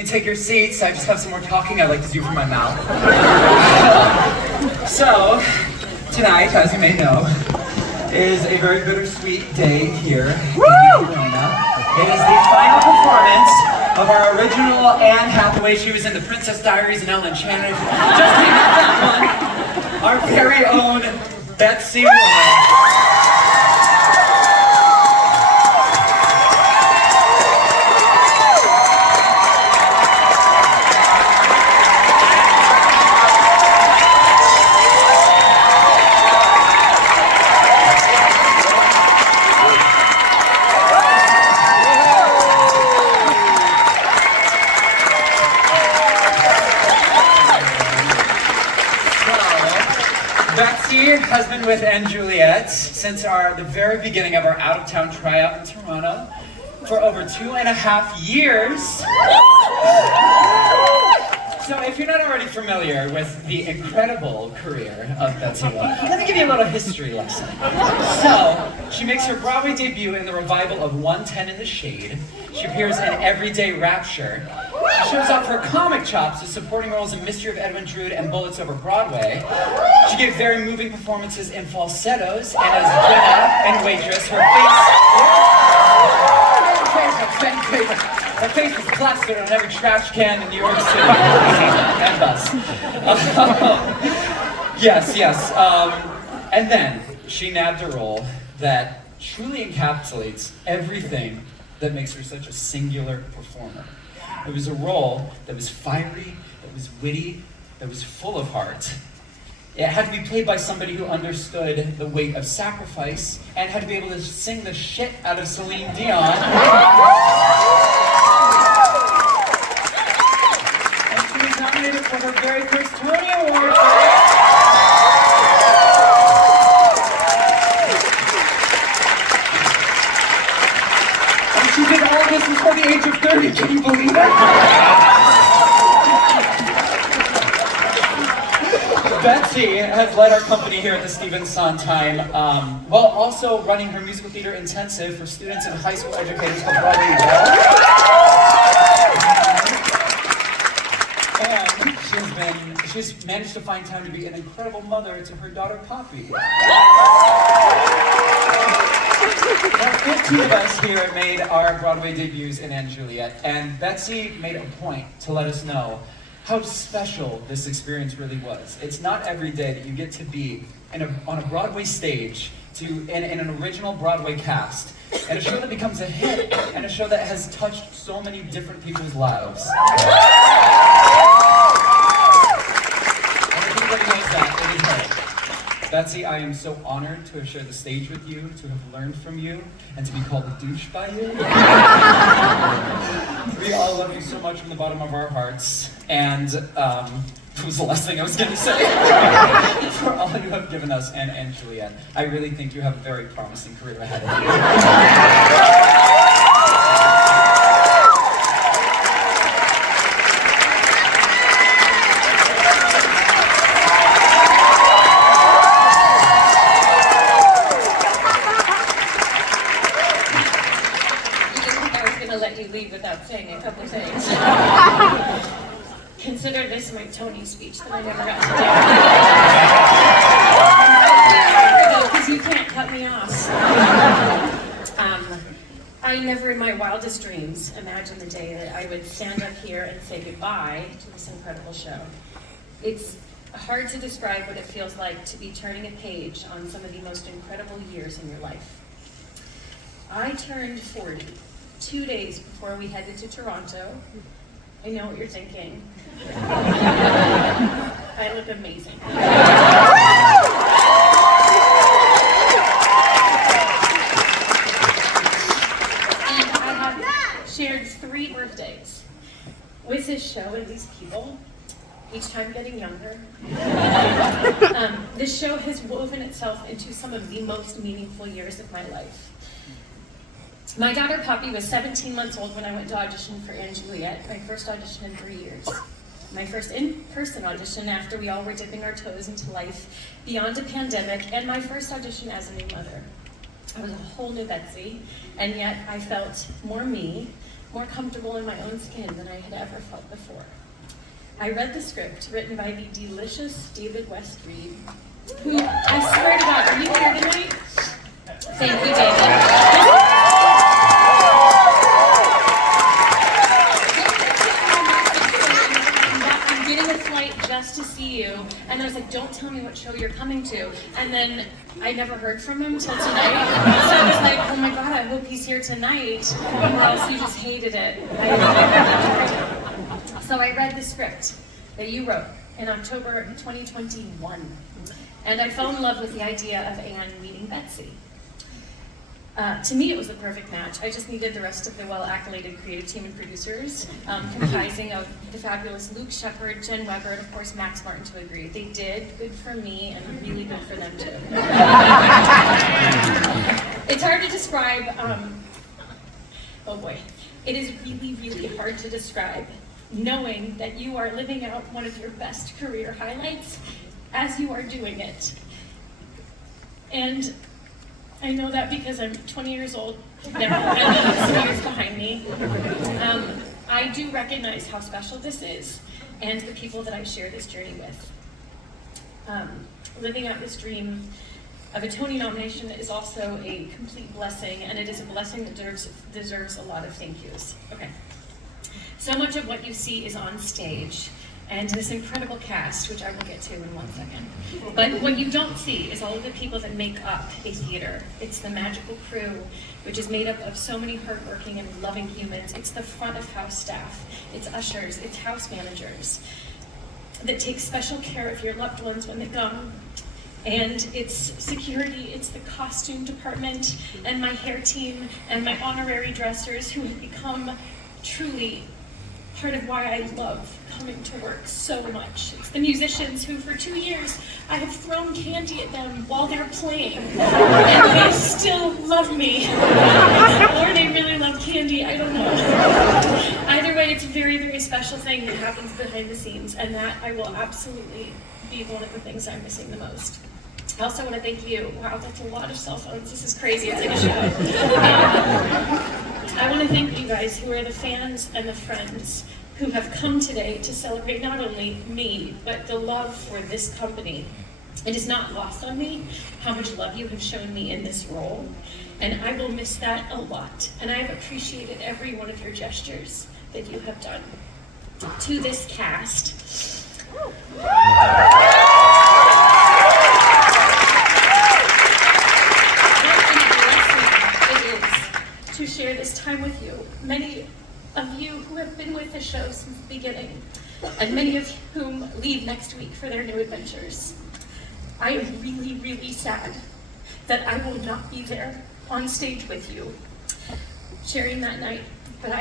can take your seats. I just have some more talking I'd like to do from my mouth. So, tonight, as you may know, is a very bittersweet day here in Corona. It is the final performance of our original Anne Hathaway. She was in The Princess Diaries and Ellen Shannon. Just came out that one. Our very own Betsy. Betsy has been with Anne Juliet since the very beginning of our out-of-town tryout in Toronto for over 2.5 years. So if you're not already familiar with the incredible career of Betsy Wolfe, let me give you a little history lesson. So, she makes her Broadway debut in the revival of 110 in the Shade. She appears in Everyday Rapture. She shows off her comic chops as supporting roles in Mystery of Edwin Drood and Bullets Over Broadway. She gave very moving performances in Falsettos and as Jenna in Waitress. Her face was plastered on every trash can in New York City and bus. Yes. And then she nabbed a role that truly encapsulates everything that makes her such a singular performer. It was a role that was fiery, that was witty, that was full of heart. It had to be played by somebody who understood the weight of sacrifice and had to be able to sing the shit out of Celine Dion. And she was nominated for her very first Tony Award. She did all this before the age of 30, can you believe it? Betsy has led our company here at the Stephen Sondheim, while also running her musical theater intensive for students and high school educators called Broadway Wolfe. And she's managed to find time to be an incredible mother to her daughter Poppy. Now, 15 of us here made our Broadway debuts in Anne Juliet, and Betsy made a point to let us know how special this experience really was. It's not every day that you get to be on a Broadway stage in an original Broadway cast, and a show that becomes a hit, and a show that has touched so many different people's lives. Everybody knows that. It is her. Betsy, I am so honored to have shared the stage with you, to have learned from you, and to be called a douche by you. We all love you so much from the bottom of our hearts, and what was the last thing I was going to say? For all you have given us and Juliet, I really think you have a very promising career ahead of you. Leave without saying a couple things. Consider this my Tony speech that I never got to do. Because you can't cut me off. I never in my wildest dreams imagined the day that I would stand up here and say goodbye to this incredible show. It's hard to describe what it feels like to be turning a page on some of the most incredible years in your life. I turned 40. 2 days before we headed to Toronto. I know what you're thinking. I look amazing. And I have shared 3 birthdays with this show and these people, each time getting younger. This show has woven itself into some of the most meaningful years of my life. My daughter Poppy was 17 months old when I went to audition for Anne Juliet, my first audition in 3 years. My first in-person audition after we all were dipping our toes into life beyond a pandemic, and my first audition as a new mother. I was a whole new Betsy, and yet I felt more me more comfortable in my own skin than I had ever felt before. I read the script written by the delicious David West Reed, who, I swear to God, are you here tonight? Thank you, David. I'm getting a flight just to see you, and I was like, don't tell me what show you're coming to. And then I never heard from him till tonight. So I was like, oh my God, I hope he's here tonight, or else he just hated it. So I read the script that you wrote in October 2021, and I fell in love with the idea of Anne meeting Betsy. To me, it was the perfect match. I just needed the rest of the well-accoladed creative team and producers, comprising of the fabulous Luke Shepard, Jen Weber, and of course Max Martin to agree. They did. Good for me, and really good for them too. It's hard to describe, oh boy. It is really, really hard to describe knowing that you are living out one of your best career highlights as you are doing it. And I know that because I'm 20 years old now, and some years behind me. I do recognize how special this is and the people that I share this journey with. Living out this dream of a Tony nomination is also a complete blessing, and it is a blessing that deserves a lot of thank yous. Okay. So much of what you see is on stage, and this incredible cast, which I will get to in 1 second. But what you don't see is all of the people that make up a theater. It's the magical crew, which is made up of so many hardworking and loving humans. It's the front of house staff. It's ushers, it's house managers that take special care of your loved ones when they come. And it's security, it's the costume department, and my hair team, and my honorary dressers who have become truly part of why I love coming to work so much. It's the musicians who for 2 years I have thrown candy at them while they're playing, and they still love me. Or they really love candy, I don't know. Either way, it's a very, very special thing that happens behind the scenes, and that I will absolutely be one of the things I'm missing the most. I also want to thank you. Wow, that's a lot of cell phones. This is crazy. It's like a show. I want to thank you guys who are the fans and the friends who have come today to celebrate not only me, but the love for this company. It is not lost on me how much love you have shown me in this role, and I will miss that a lot. And I have appreciated every one of your gestures that you have done. To this cast, to share this time with you. Many of you who have been with the show since the beginning, and many of whom leave next week for their new adventures. I am really, really sad that I will not be there on stage with you, sharing that night, but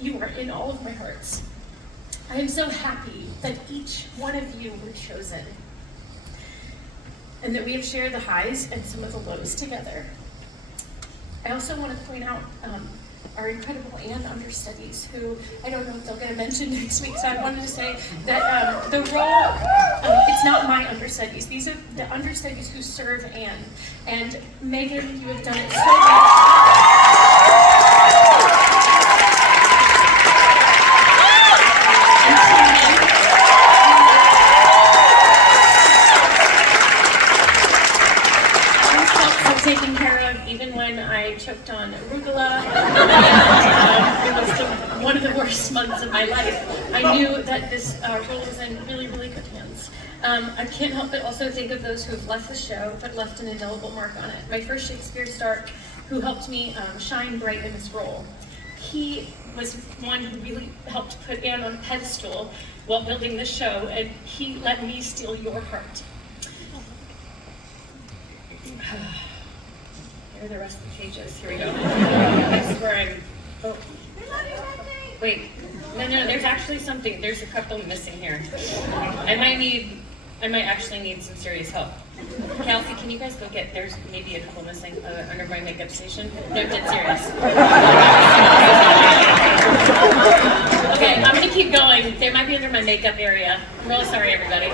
you are in all of my hearts. I am so happy that each one of you were chosen, and that we have shared the highs and some of the lows together. I also want to point out our incredible Anne understudies, who I don't know if they'll get a mention next week, so I wanted to say that the role, it's not my understudies, these are the understudies who serve Anne. And Megan, you have done it so well. Taken care of even when I choked on arugula. It was one of the worst months of my life. I knew that this role was in really, really good hands. I can't help but also think of those who have left the show but left an indelible mark on it. My first Shakespeare star who helped me shine bright in this role. He was one who really helped put Anne on a pedestal while building the show, and he let me steal your heart. Here are the rest of the pages. Here we go. This is where I'm. Oh. Wait. No, there's actually something. There's a couple missing here. I might actually need some serious help. Kelsey, can you guys go get, there's maybe a couple missing under my makeup station? No, dead serious. Okay, I'm gonna keep going. They might be under my makeup area. I'm really sorry, everybody.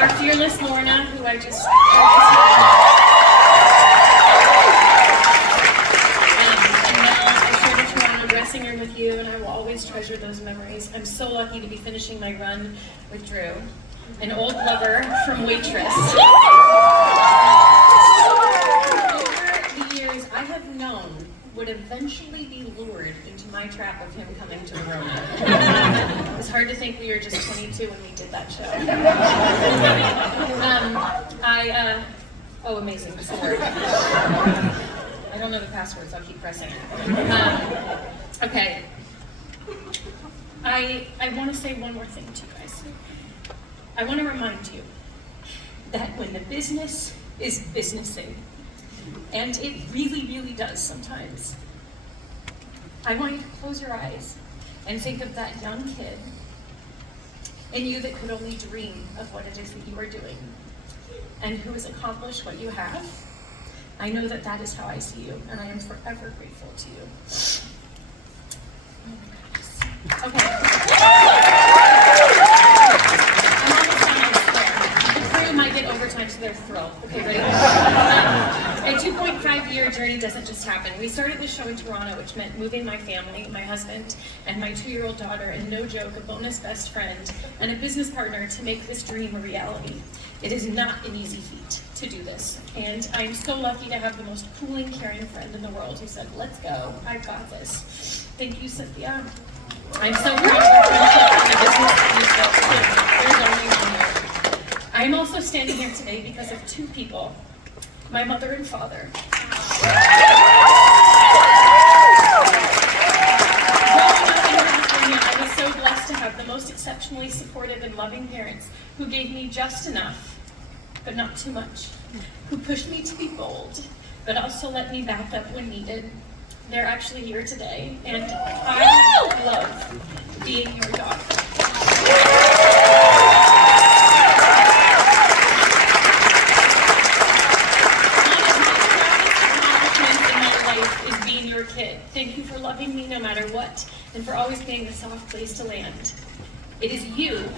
Our fearless Lorna, who I just I'm so lucky to be finishing my run with Drew, an old lover from Waitress. Over the years, I have known would eventually be lured into my trap of him coming to Verona. It's hard to think we were just 22 when we did that show. Oh, amazing, this will work. I don't know the passwords, I'll keep pressing. Okay. I want to say one more thing to you guys. I want to remind you that when the business is businessing, and it really, really does sometimes, I want you to close your eyes and think of that young kid and you that could only dream of what it is that you are doing and who has accomplished what you have. I know that that is how I see you, and I am forever grateful to you. Oh my goodness. Okay. I'm almost done, I swear. The crew might get overtime, so they're thrilled. Okay, ready? A 2.5-year journey doesn't just happen. We started this show in Toronto, which meant moving my family, my husband, and my 2-year-old daughter, and no joke, a bonus best friend, and a business partner to make this dream a reality. It is not an easy feat to do this, and I'm so lucky to have the most cooling, caring friend in the world who said, let's go, I've got this. Thank you, Cynthia. I'm so proud of our friendship and the business that you've built. There's only one more. I'm also standing here today because of two people, my mother and father. I was so blessed to have the most exceptionally supportive and loving parents who gave me just enough, but not too much, who pushed me to be bold, but also let me back up when needed. They're actually here today, and I love being your daughter. Kid. Thank you for loving me no matter what, and for always being a soft place to land. It is you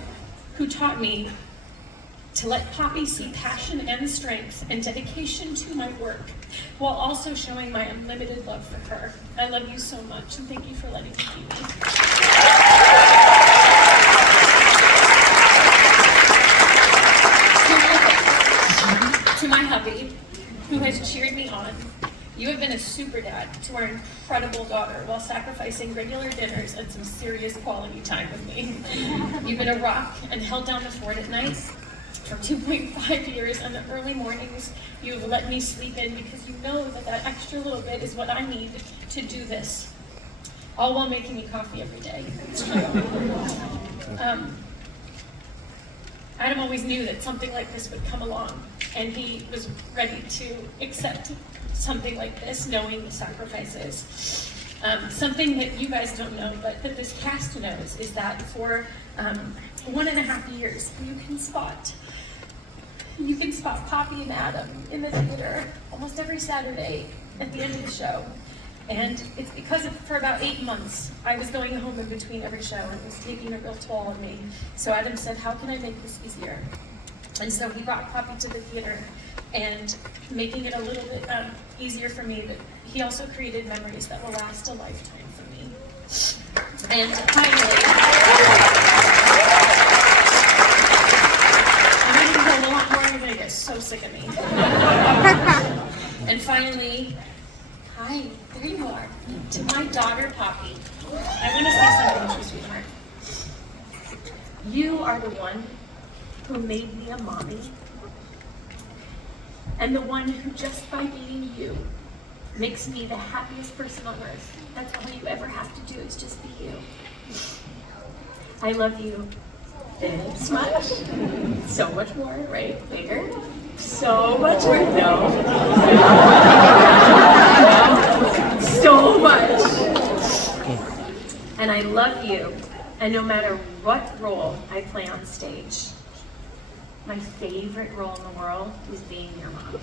who taught me to let Poppy see passion and strength and dedication to my work, while also showing my unlimited love for her. I love you so much, and thank you for letting me be me. To my hubby, who has cheered me on, you have been a super dad to our incredible daughter while sacrificing regular dinners and some serious quality time with me. You've been a rock and held down the fort at night for 2.5 years, and the early mornings you have let me sleep in because you know that that extra little bit is what I need to do this, all while making me coffee every day. It's true. Adam always knew that something like this would come along, and he was ready to accept something like this, knowing the sacrifices. Something that you guys don't know, but that this cast knows, is that for 1.5 years, you can spot Poppy and Adam in the theater almost every Saturday at the end of the show. And it's because for about 8 months, I was going home in between every show, and it was taking a real toll on me. So Adam said, how can I make this easier? And so he brought Poppy to the theater, and making it a little bit easier for me, but he also created memories that will last a lifetime for me. And finally, I'm going to go a lot more, you're going to get so sick of me. And finally, hi, there you are, to my daughter, Poppy. I want to say something to you, sweetheart. You are the one who made me a mommy, and the one who, just by being you, makes me the happiest person on earth. That's all you ever have to do, is just be you. I love you this much, so much more, right? Later, so much more, no. So much. And I love you, and no matter what role I play on stage, my favorite role in the world is being your mom.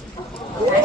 Okay?